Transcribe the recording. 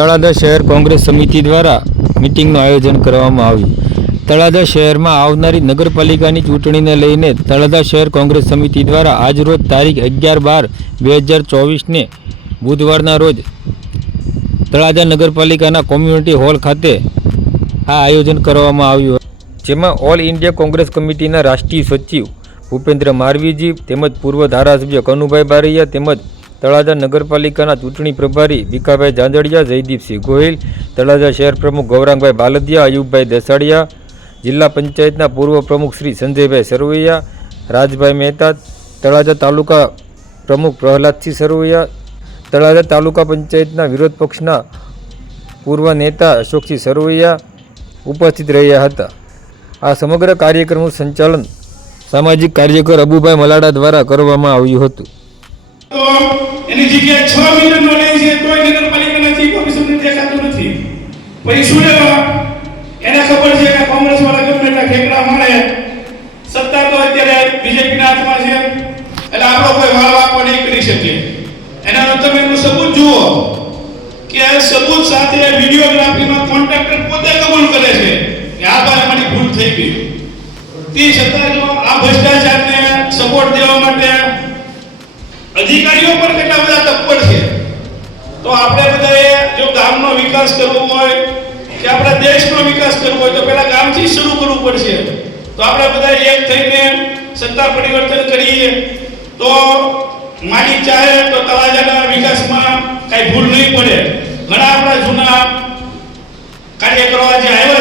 તળાજા શહેર કોંગ્રેસ સમિતિ દ્વારા મિટિંગનું આયોજન કરવામાં આવ્યું। તળાજા શહેરમાં આવનારી નગરપાલિકાની ચૂંટણીને લઈને તળાજા શહેર કોંગ્રેસ સમિતિ દ્વારા આજરોજ તારીખ 11/12/2024ને બુધવારના રોજ તળાજા નગરપાલિકાના કોમ્યુનિટી હોલ ખાતે આ આયોજન કરવામાં આવ્યું, જેમાં ઓલ ઇન્ડિયા કોંગ્રેસ કમિટીના રાષ્ટ્રીય સચિવ ભૂપેન્દ્ર મારવીજી તેમજ પૂર્વ ધારાસભ્ય કનુભાઈ બારૈયા તેમજ તળાજા નગરપાલિકાના ચૂંટણી પ્રભારી ભીખાભાઈ જાંજડિયા, જયદીપસિંહ ગોહિલ, તળાજા શહેર પ્રમુખ ગૌરાંગભાઈ બાલદિયા, અયુબભાઈ દેસાડિયા, જિલ્લા પંચાયતના પૂર્વ પ્રમુખ શ્રી સંજયભાઈ સરવૈયા, રાજભાઈ મહેતા, તળાજા તાલુકા પ્રમુખ પ્રહલાદસિંહ સરવૈયા, તળાજા તાલુકા પંચાયતના વિરોધ પક્ષના પૂર્વ નેતા અશોકસિંહ સરવૈયા ઉપસ્થિત રહ્યા હતા। આ સમગ્ર કાર્યક્રમનું સંચાલન સામાજિક કાર્યકર અબુભાઈ મલાડા દ્વારા કરવામાં આવ્યું હતું। તો એની જગ્યાએ 6 મિલિયન નો લઈ છે તોય નગરપાલિકાના ચીફ ઓફિસરને દેખાતું નથી। પછી શું લેવા એને ખબર છે કે કોંગ્રેસ વાળા ગવર્મેન્ટના ઠેકડા મારે, સત્તા તો અત્યારે બીજેપીના હાથમાં છે, એટલે આપણો કોઈ વાળ વાપો નહીં કરી શકે। એના તમે એનું સબૂત જુઓ કે આ સબૂત સાથે વિડિયોગ્રાફીમાં કોન્ટ્રાક્ટર પોતે કબૂલ કરે છે કે આ ભાઈ અમારી ભૂલ થઈ ગઈ। તે છતાં જો આ ભ્રષ્ટાચારને સપોર્ટ દેવા માટે અધિકારીઓ પર કેટલા બધા તત્પર છે। તો આપણે બધાએ જો ગામનો વિકાસ કરવો હોય કે આપણા દેશનો વિકાસ કરવો હોય તો પહેલા ગામથી શરૂ કરવું પડશે। તો આપણે બધા એક થઈને સત્તા પરિવર્તન કરીએ તો માલિક ચાહે તો તળાજાના વિકાસમાં કઈ ભૂલ નહીં પડે। ઘણા આપણા જૂના કાર્યકરો જે આવ્યા